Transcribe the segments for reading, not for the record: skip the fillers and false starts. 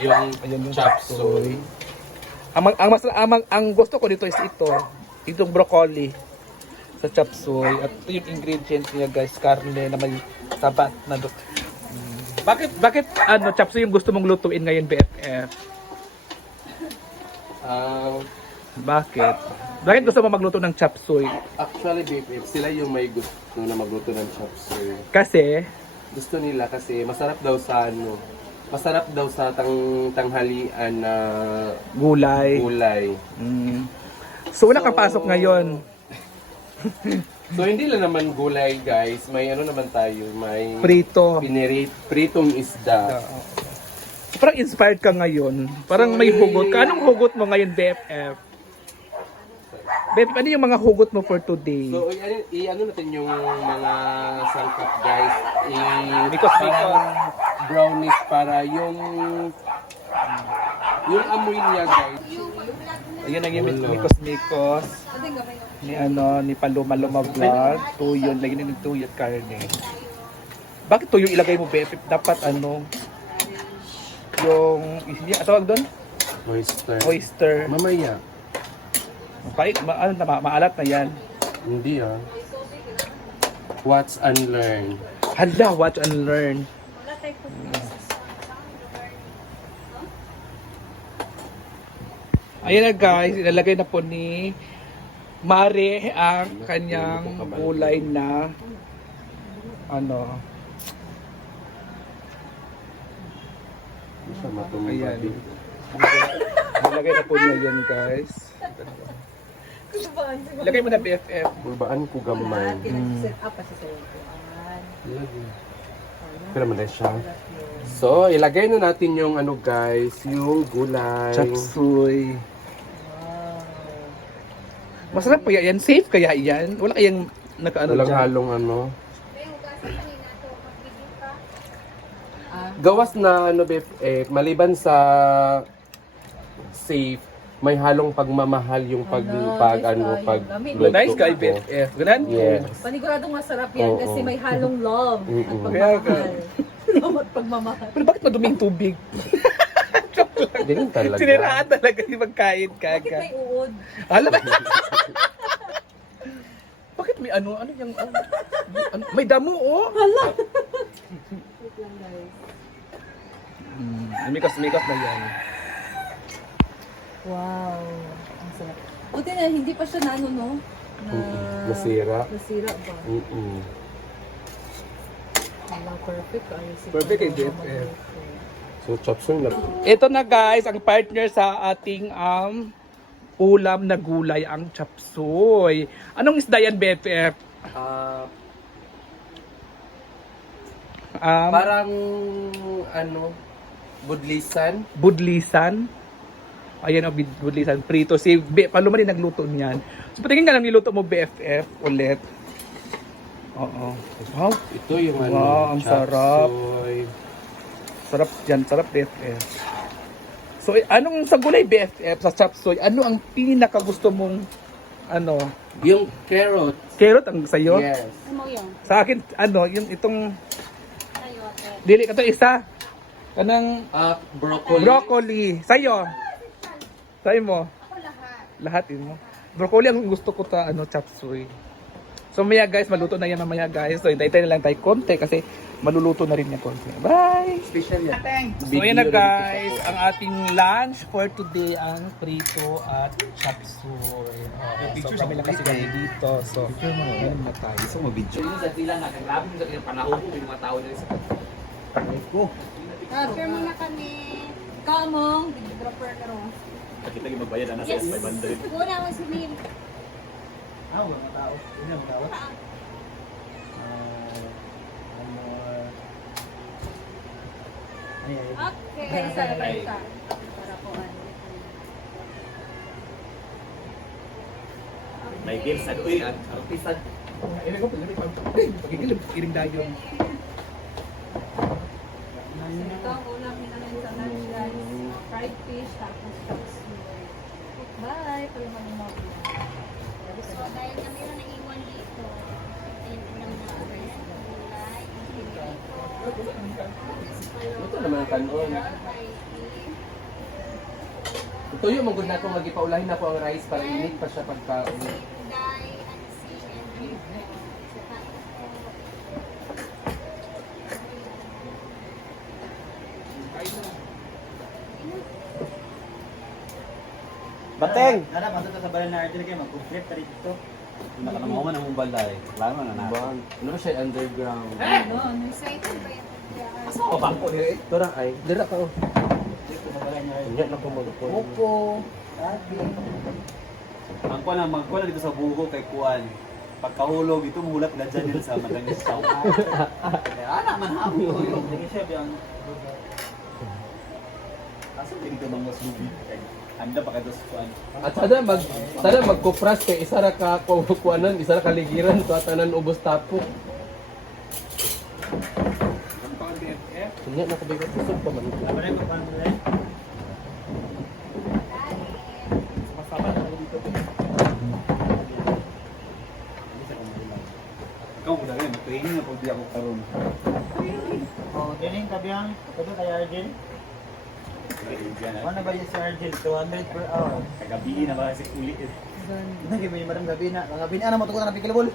yung Ayan yung chop chop suey. suey. Ang gusto ko dito is itong broccoli sa chop suey. At ito yung ingredients niya guys, karne na may tabat na Bakit chop suey yung gusto mong lutuin ngayon, BFF? Bakit? Bakit gusto mo magluto ng chop suey? Actually, babe, sila yung may gusto na magluto ng chop suey. Kasi Gusto nila kasi masarap daw sa tanghalian na gulay. gulay. So wala kang pasok ngayon. So hindi lang naman gulay, guys. May naman tayo, may Prito. pritong isda. So, parang inspired ka ngayon. Parang may hugot ka. Anong hugot mo ngayon, BFF? BFF, ano yung mga hugot mo for today? So i-ano natin yung mga sangkap, guys. Mikos. Brownies para yung amoy niya, guys. Ayun ang yung mikos-mikos. Ni Paloma Vlog. Tuyo. Lagyan ng tuyo at karne. Bakit tuyo ilagay mo, BFF? Dapat yung, tawag doon? Oyster. Mamaya. Maalat na yan. Hindi Watch and learn. Hala, watch and learn. Ayan na guys, ilalagay na po ni Mare ang kanyang gulay na ayan. Ilalagay na po niya yan guys. Ilagay mo na BFF. Bulbaan ko gamay. Pero naman siya. So, ilagay na natin yung guys, yung gulay. Chop suey. Masarap kaya yan? Safe kaya yan? Wala kayang Walang dyan? halong Gawas na maliban sa safe, may halong pagmamahal yung pag Nice guy, BFF. Ganun? Yes. Paniguradong masarap yan kasi may halong love at Kaya pagmamahal. Love at pagmamahal. Pero bakit maduming tubig? Ganun talaga. Siniraan talaga yung magkain Bakit kaga. may uod? Alam ba? Bakit may yung may damo Hala! Wait lang guys. Mikos na yan. Wow. Ang sarap. Buti na hindi pa siya no? Nasira. Nasira ba? Wala, perfect. Perfect kay BFF. So, chop suey na. Ito na guys, ang partner sa ating ulam na gulay, ang chop suey. Anong isda yan, BFF? Parang budlisan. Budlisan. Ayan budlisan. Prito. Si Paloma din nagluto niyan. So, patingin nga lang niluto mo, BFF, ulit. Oo. Wow. Ito yung Wow, ang chop sarap. suey. Sarap yan. Sarap, BFF. So, anong sa gulay, BFF, sa chop suey, ano ang pinaka gusto mong, Yung carrot. carrot ang sayo? Yes. Sa akin, yung itong, dili ka to isa. Kanang Broccoli. broccoli. Sayo. Sayo mo. Lahat mo. Broccoli ang gusto ko chop suey. So maya guys, maluto na yan mamaya guys. So hintay na lang tayo konti kasi maluluto na rin yan konti. Bye! Special yan. So ayan na guys, ang ating lunch for today ang prito at chop suey. So kami lang kasi kami dito. So ganun na tayo. Gusto mo video? Yun sa sila na kaglabi sa ilang panahon yung mga tao nila sa Share muna kami. Kamong, videographer ka ron. Kita yung magbayad na sa 500. Kuna mo si Mim. Mga tao. Yun ang tao. Okay. Isa. Para po May gills. Uy, artista. Ini ko pagigilip iring dayon. Ito ang ulam namin sa lunch guys. Fried fish, tapos chop suey. Bye! Pwede mo mo. So, dahil kami na naiwan dito, ayun ko lang na rice na gulay, Ito naman ang kanon. fried fish, Tuyo mo gud nato nga gipaulahin nako ang rice para init pa siya pagkaon. Dye, ansi, and drip. Saka Bateng! Ano, pasok ka sa balan na Arjun kayo, mag-flip ka dito. Nakalamangan ang mong balay. Lalo na na. Ano ba siya underground? excited ba yan? Asa ko bangko dire? Tora ay, dira ka oh. Dito sa balan na Arjun. Nya na ko magpon. Opo. Ang kuwan na, magkuwan na dito sa buko kay Kuan. Pagkahulog, ito mulat na dyan yun sa madaling saw. Ana, manhapon ko yun. Sige siya, biyang. Asa din ito bang mas lubi? Handa pa ka doon sa Kuan. At sada magkupras kay isa ra ka kuanan, isa ra kaligiran sa tanan ubos tapok. Nya na ko bigat susod pa man. Apa rin kung paano rin? Masama na ako dito. Ikaw ko dali, mag-training na pag di ako karoon. Oh, dining kabiyang, ito kay Argel. Ano ba yung si Argel? 200 per hour. Kagabi na ba kasi ulit eh. Hindi, kaya may madam gabi na. Ang gabi na, matuko na ng pikilabol.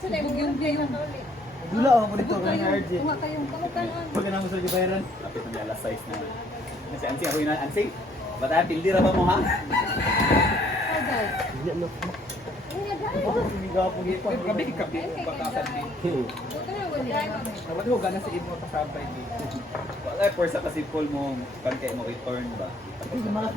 Sa tayo yung biyahe ng kaulit. Dula ako dito kay Argel. Kung kayong kamukaan. Pag na mo sa bayaran, lapit na alas 6 na. Kasi Ansi, ako yun, Ansi. Bata, pildi ra ba mo ha? Agay. Nya na. Sumigaw po gito. Kabi batasan din. Buto na wala. Nawala ko gana sa imo kasabay ni. Wala, forsa kasi full mo, kantay mo return ba? Malas.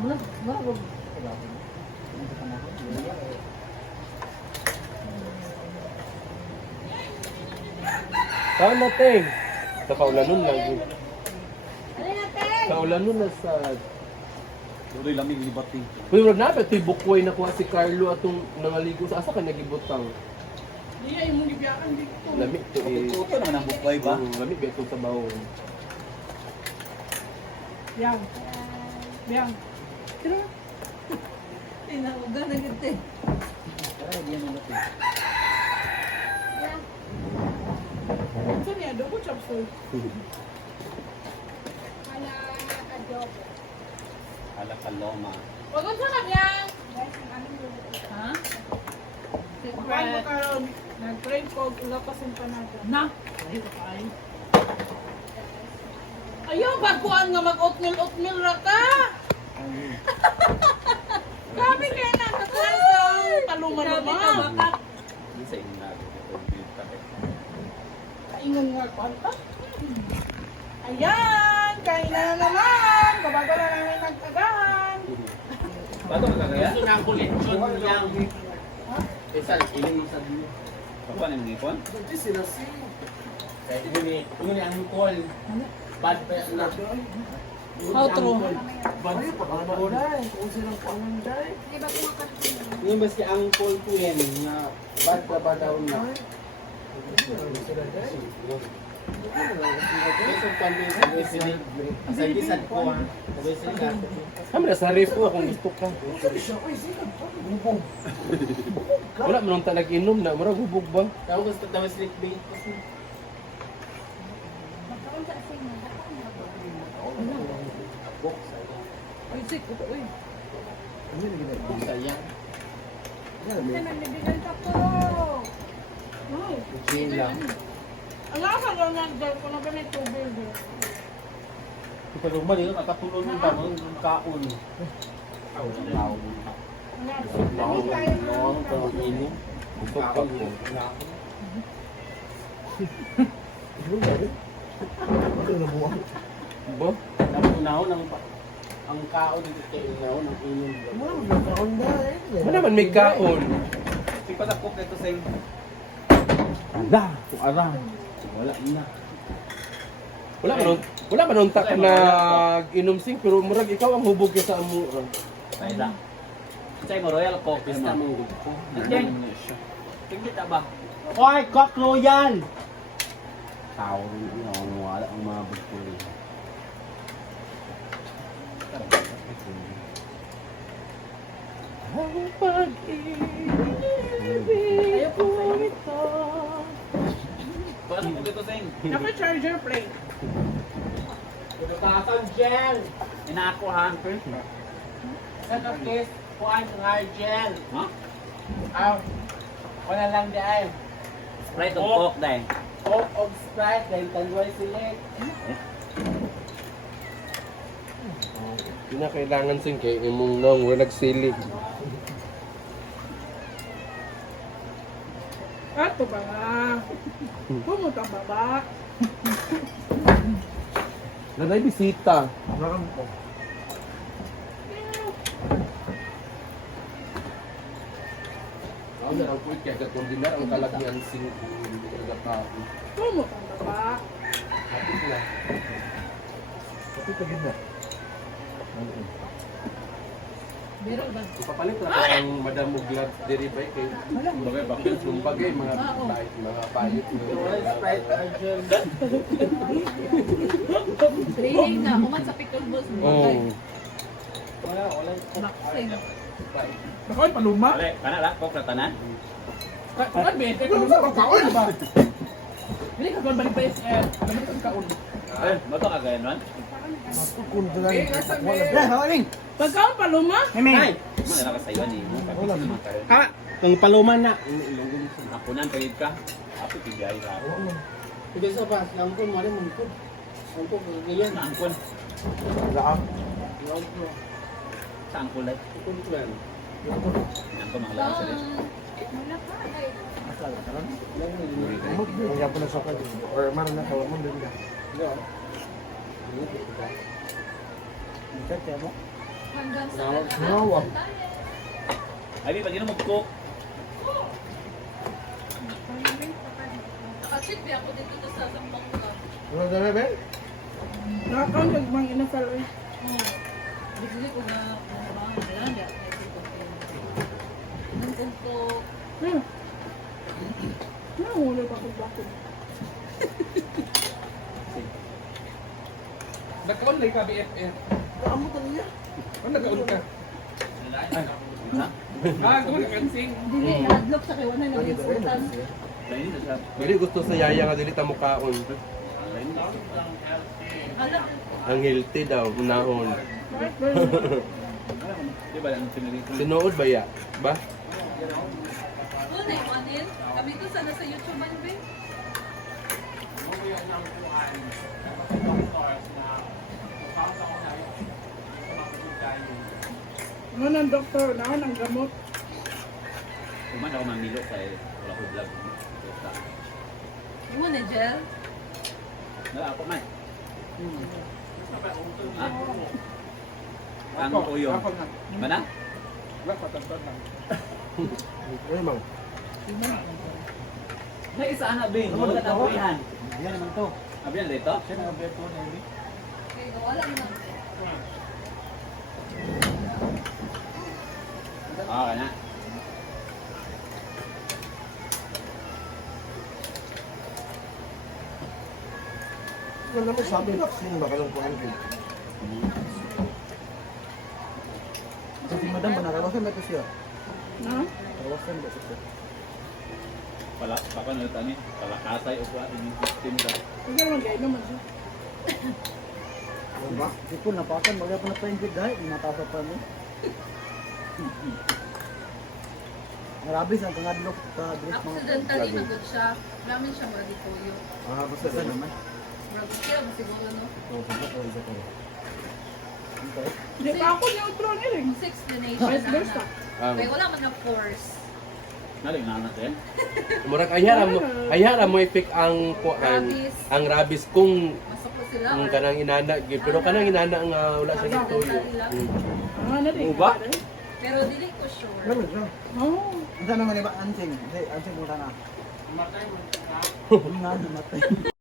Saan natin? Sa kaulanon lang. Ano natin? Kaulanon na sa... Tuloy lamig libati. Uy, wag na ba? Ito'y bukway na kuha si Carlo atong nangaligo sa asa ka nagibutang. Di ay mong gibiyakan dito. Lamig to eh. Tuto naman ang bukway ba? Lamig ba ito sa bawon? Biyang. Biyang. Tinauga na gito eh. Tara, diyan mo natin. Sa niya do ko chop suey. Ala, adobo. Ala kaloma. Wag sa kanya. Guys, ang aming luluto. Ha? Kain mo karon. Nag-trade ko ulapasin pa natin. Na. Ay kain. Ayaw bagkuan nga mag-oatmeal ra ka. Grabe kayo na kakuan ka. Taluman naman. Hindi sa inyo natin. Kaingan nga kuan ka. Ayan, kain na naman. Kabago na namin nagtagahan. Bato ka kagaya? Gusto na ang collection niyang Esal, iling mo sa dito. Kapan yung ngipon? Kaya ini ang call. Bad pa na. How true? Bad pa na. Di ba kumakain? Yung basta ang call ko yan na bad pa ba daw na. Sa bisan ko. Kami na sa ref ko kung gusto ka. Wala mo nang talag inom na. Mura gubog ba? Tao gusto daw sleep bait. Magkaroon sa asin mo. Ay, sik. Uy. Sayang. Naman, nabigan ka po. Chill lang. Ang lasa daw nga dahil ko na ganit tubig. Pero ba dito nakatulog ng tao ng kaon. Gusto ka po. Ba? Napunaw ng ang kaon dito kay inaw ng inom. Wala man may kaon. Si patakok ito sa inyo. Ala, kung arang. Wala na. Wala man unta ka nag-inom sing pero murag ikaw ang hubog ka sa amura. Ay da. Say mo Royal Coke Basta mo. mong gusto. Tingit ba? Hoy, Cock Royal! Tao, wala ang mga bugpuli. Ayaw ko ito. Paano ko dito sa inyo? Naka-charger plate. Butasan gel. Inako hunter. Sa case, kuhaan ng gel. Ha? Wala lang dahil. Sprite of coke dahil. Coke of Sprite dahil tanduay select. Hindi na kailangan sing kay imong nang wala nagsilig. Ato ba nga? Pumunta ba ba? Nanay bisita. Ako na lang po kaya katong dinar ang kalagyan sing hindi ka nagataon. Pumunta ba ba? Kapit na. Kapit na gina. Biro ba? Ipapalit na ang Madam Muglad diri ba kay bagay bakit bagay mga bait mga payot. Training na. Kuman sa pickleball. Oh. Boxing. Bakaw paluma. Wala, kana lang, coke na tanan. Kan be, kay paluma ka kaon ba? Dili ka kon balik pa naman ka kaon. Ay, bato ka ganyan man? Dai, hawaling. Pagkaon paluma? Mimi. Ano na ka sa iwan ni mo? Ha, Kang paluman na. Hapunan pagid ka. Apo tigay ra. Hindi sa pas, langkon mo rin mungkod. Langkon ganyan. Angkon. Laak. Sa angkon lang. Angkon mga lang sa res. Wala pa. Ay. Kaya po na sa kanya. Or man na tawag mo din. Hanggang sa Nawa. Ay, pag ino mag-coke. Nakasit ba ako dito sa sampang ka? Ano na ba? Nakakaon nagmang inasal eh. Bigli ko na mga nalanda. Nung kumpo. Nahuli pa kung bakit. nagkaon lay ka BFF. Kaamo talaga. Ano nagkaon ka? Ah, good kansing. Dili, na-adlock sa kiwanan ng insultan. Dahil na siya. Dili gusto sa yaya nga dili ta mukaon. Ala, Ang healthy daw unahon. Di ba ang pinili ko? Sinuod ba ya? Ba? doon na iwanin. Kami to sana sa YouTube man ba? Ano ng doktor na ang gamot? Kuman ako mamilo kay wala ko vlog. Iwan na gel? Wala ako man. Ha? Ang uyong. Mana? Wala pa tantan lang. Ano mang? Na isa anak bing, mo na tapuyan. Yan naman to. Abiyan dito. Siya na beto na yun. Okay, wala na. Ah, kana. Wala naman sabi vaccine baka lang kuhan ko. Kasi madam, panarawasan ba ito siya? Na? Parawasan ba ito siya? Pala papa na tani, palakatay o kuha ini system ka. Hindi naman gaya naman siya. Ano ba? Di ko napakan, bagay pa na pa yung good dahil, matasa pa mo. Marabis ang kangadlok sa dress mga Accidentally nagod siya. Ramen siya mga ditoyo. Ah, basta sa naman. Maragod siya, masiguro no? Oo, sabat o isa ko. Okay. Hindi pa ako neutral niya rin. Sa explanation Vice versa. Kaya wala man ng force. Naling na natin. Murag ayara mo ipik ang kuan, Rabies. ang rabies kung Masok ko sila. ang kanang inana gid pero kanang inana nga wala sa gituyo. Ah, na Ano ba? Pero dili ko sure. Lamig na. Oh. Ano naman iba? Ansing. Ansing muna na. Matay mo na. Namatay.